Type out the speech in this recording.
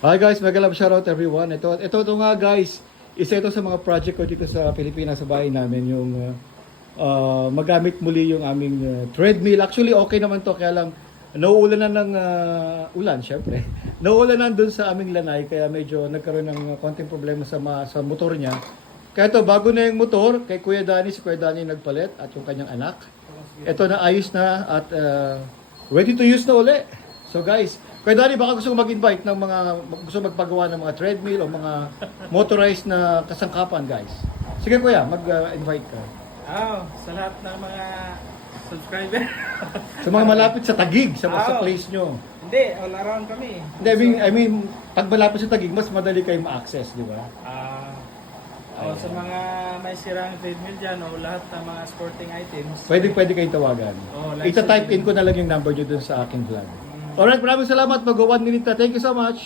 Hi guys, mega love shoutout everyone. Ito nga guys, isa ito sa mga project ko dito sa Pilipinas sa bahay namin yung magamit muli yung aming treadmill. Actually okay naman to kaya lang nauulan na ng ulan syempre. Nauulan na dun sa aming lanay kaya medyo nagkaroon ng konting problema sa motor niya. Kaya to bago na yung motor kay Kuya Danny, si Kuya Danny nagpalit at yung kanyang anak. Ito na ayos na at ready to use na uli. So guys, Kuya Danny, baka gusto ko mag-invite ng mga gusto magpagawa ng mga treadmill o mga motorized na kasangkapan, guys. Sige Kuya, mag-invite ka. Sa lahat ng mga subscriber. Sa mga malapit sa Taguig, sa place nyo. Hindi, all around kami. Hindi, I mean, pag malapit sa Taguig, mas madali kayong ma-access, di ba? Sa mga may sirang treadmill dyan o lahat ng mga sporting items. Pwede kayong tawagan. Like Ita-type in ko na lang yung number nyo dun sa aking vlog. Alright, maraming salamat. Mag-1 minute na. Thank you so much.